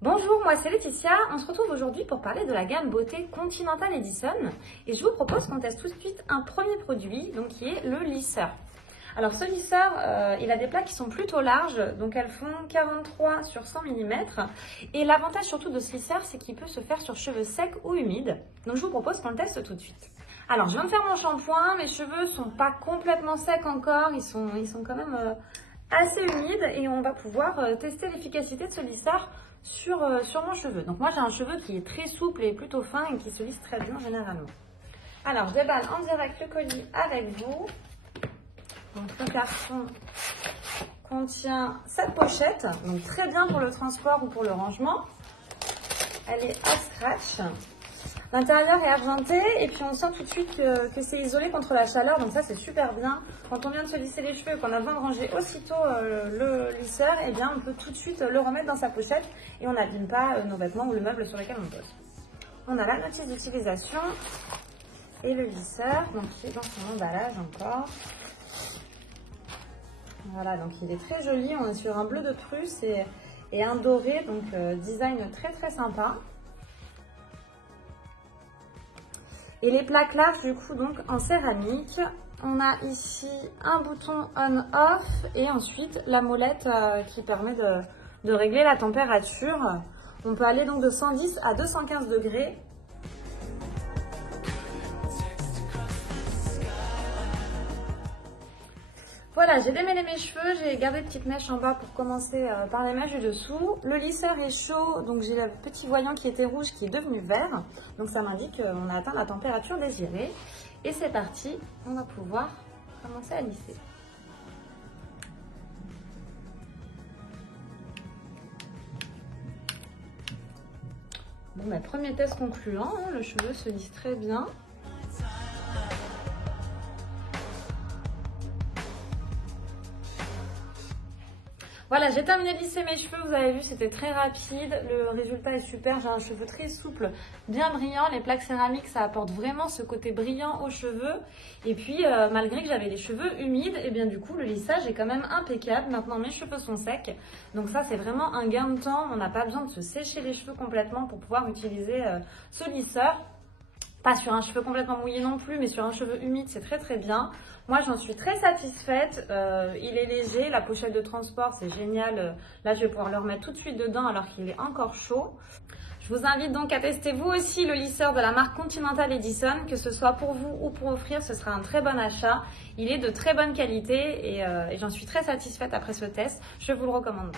Bonjour, moi c'est Laetitia. On se retrouve aujourd'hui pour parler de la gamme beauté Continental Edison et je vous propose qu'on teste tout de suite un premier produit, donc qui est le lisseur. Alors ce lisseur, il a des plaques qui sont plutôt larges, donc elles font 43 sur 100 mm. Et l'avantage surtout de ce lisseur, c'est qu'il peut se faire sur cheveux secs ou humides. Donc je vous propose qu'on le teste tout de suite. Alors je viens de faire mon shampoing, mes cheveux sont pas complètement secs encore, ils sont quand même assez humides et on va pouvoir tester l'efficacité de ce lisseur sur mon cheveu. Donc moi j'ai un cheveu qui est très souple et plutôt fin et qui se lisse très bien généralement. Alors je déballe en direct le colis avec vous. Donc le carton contient cette pochette, donc très bien pour le transport ou pour le rangement. Elle est à scratch. L'intérieur est argenté et puis on sent tout de suite que c'est isolé contre la chaleur, donc ça c'est super bien. Quand on vient de se lisser les cheveux et qu'on a besoin de ranger aussitôt le lisseur, eh bien on peut tout de suite le remettre dans sa pochette et on n'abîme pas nos vêtements ou le meuble sur lequel on pose. On a la notice d'utilisation et le lisseur, donc qui est dans son emballage encore. Voilà, donc il est très joli, on est sur un bleu de Prusse et un doré, donc design très très sympa. Et les plaques larges du coup donc en céramique. On a ici un bouton on-off et ensuite la molette qui permet de régler la température. On peut aller donc de 110 à 215 degrés. Voilà, j'ai démêlé mes cheveux, j'ai gardé de petites mèches en bas pour commencer par les mèches du dessous. Le lisseur est chaud, donc j'ai le petit voyant qui était rouge qui est devenu vert. Donc ça m'indique qu'on a atteint la température désirée. Et c'est parti, on va pouvoir commencer à lisser. Bon, bah, premier test concluant, hein, le cheveu se lisse très bien. Voilà, j'ai terminé de lisser mes cheveux, vous avez vu, c'était très rapide, le résultat est super, j'ai un cheveu très souple, bien brillant, les plaques céramiques, ça apporte vraiment ce côté brillant aux cheveux, et puis malgré que j'avais les cheveux humides, et bien du coup le lissage est quand même impeccable, maintenant mes cheveux sont secs, donc ça c'est vraiment un gain de temps, on n'a pas besoin de se sécher les cheveux complètement pour pouvoir utiliser ce lisseur. Pas sur un cheveu complètement mouillé non plus, mais sur un cheveu humide, c'est très très bien. Moi, j'en suis très satisfaite. Il est léger, la pochette de transport, c'est génial. Là, je vais pouvoir le remettre tout de suite dedans alors qu'il est encore chaud. Je vous invite donc à tester vous aussi le lisseur de la marque Continental Edison, que ce soit pour vous ou pour offrir, ce sera un très bon achat. Il est de très bonne qualité et j'en suis très satisfaite après ce test. Je vous le recommande.